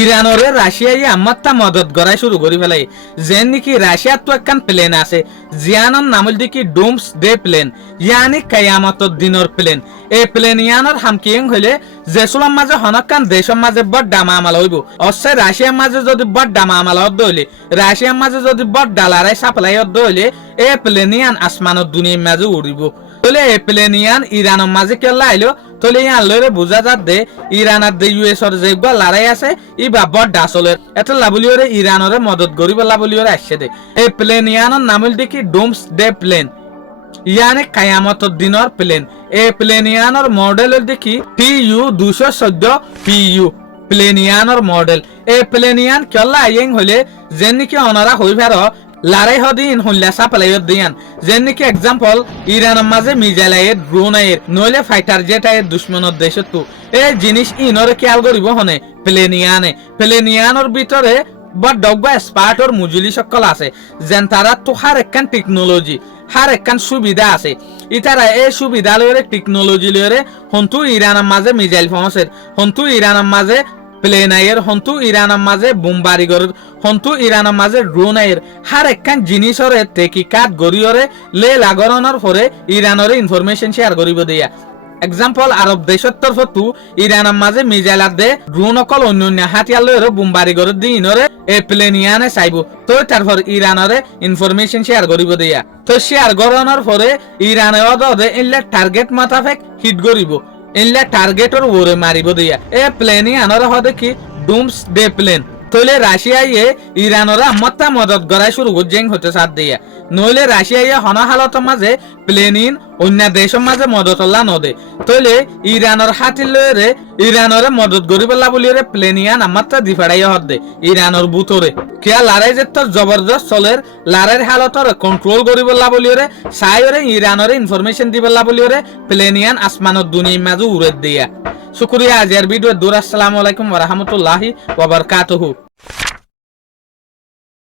ইরানরে রাশিয়াই আমাত্তা মদত গড়াই শুরু করি ফেলাই যেন নাকি রাশিয়ার তো একখান প্লেন আছে জিয়ানর নামল দেখি ডুমস ডে প্লেন ইয়ানি কায়ামতর দিনর প্লেন এই প্লেন ইয়ানর হামকিং হইলে জেসুলাম মাঝে হনকান দেশের মাঝে বড় ডামা আমাল হইব অবশ্য রাশিয়ার মাঝে যদি বড় ডামা আমাল হদ্দ হইলে রাশিয়ার মাঝে যদি বড় ডালারাই সাপ্লাই হদ্দ হইলে এই প্লেন ইয়ান আসমানের দুনিয়ার মাঝে উড়িব তাহলে এই প্লেন ইয়ান ইরানের মাঝে কেলা আইলো তাহলে ইয়ান লইরে বোঝা যাত দে ইরানের দে ইউএসর যেগুলো লড়াই আছে ই বাবর ডাসলের এটা লাবলিওরে ইরানরে মদত গরিব লাবলিওরে আসছে দে এই প্লেন ইয়ানের নামল দেখি ডুমস ডে প্লেন ইয়ানে কায়ামতর দিনর প্লেন এই প্লেন ইয়ানের মডেল দেখি TU-214 PU প্লেন ইয়ানের মডেল এই প্লেন ইয়ান কেলা আইং হইলে যেন নাকি অনারা হই ফের লারাই হদিন হল্লা সাপ্লাইয়র দিয়ান যেন নাকি এক্সাম্পল ইরানের মাঝে মিজাইলায়ের ড্রোনায়ের নইলে ফাইটার জেটায়ের দুশ্মনের দেশত তো এই জিনিস ইনরে খেয়াল করিব হনে প্লেনিয়ানের ভিতরে বা ডগবা স্পার্টর মুজুলি সকল আছে যেন তারা তো হার একখান টেকনোলজি হার একখান সুবিধা আছে ইতারা এই সুবিধা লইরে টেকনোলজি লইরে হন্তু ইরানের মাঝে মিজাইল পৌঁছের হন্তু ইরানের মাঝে প্লেনায়ের হন্তু ইরানের মাঝে বোমবারিগর হন্তু ইরানের মাঝে ড্রোনায়ের হার একখান জিনিসরে তেকিকাত গরিয়রে লে লাগরণর পরে ইরানরে ইনফরমেশন শেয়ার করিব দিয়া এক্সাম্পল আরব দেশের তরফ ইরানের মাঝে মিজাইলার দে ড্রোন অকল অন্য হাতিয়ার লইরে বোমবারিগর দিনরে এই প্লেনিয়ানে চাইব তো তারপর ইরানরে ইনফরমেশন শেয়ার করিব দিয়া তো শেয়ার করানোর পরে ইরানে অদে ইনলে টার্গেট মাতাফেক হিট করিব ইনলে টার্গেটর ওরে মারিব দিয়া এ প্লেনি আনর হদে কি ডুমস ডে প্লেন তইলে রাশিয়ায় ইরানরা মত্তা মদত গড়াই শুরু করজেং হতে সাথ দিয়া নইলে রাশিয়ায় হনহালত মাঝে প্লেনিন অন্য দেশের মাঝে মদত নদে তইলে ইরানের হাতির লয়ে ইরানরে মদত গরিবলা বলিরে প্লেনিয়ান আমাত্রা দিফাড়াই হদে ইরানের বুতরে কিয়া লড়াই যে তোর জবরদস্ত চলের লড়াইয়ের হালতর কন্ট্রোল করিবলা বলিরে সাইরে ইরানরে ইনফরমেশন দিবলা বলিরে প্লেনিয়ান আসমানের দুনিয়ার মাঝে উড়ে দিয়া শুকরিয়া আজের ভিডিও দূর আসসালামু আলাইকুম ওয়া রাহমাতুল্লাহি ওয়া বারাকাতুহু।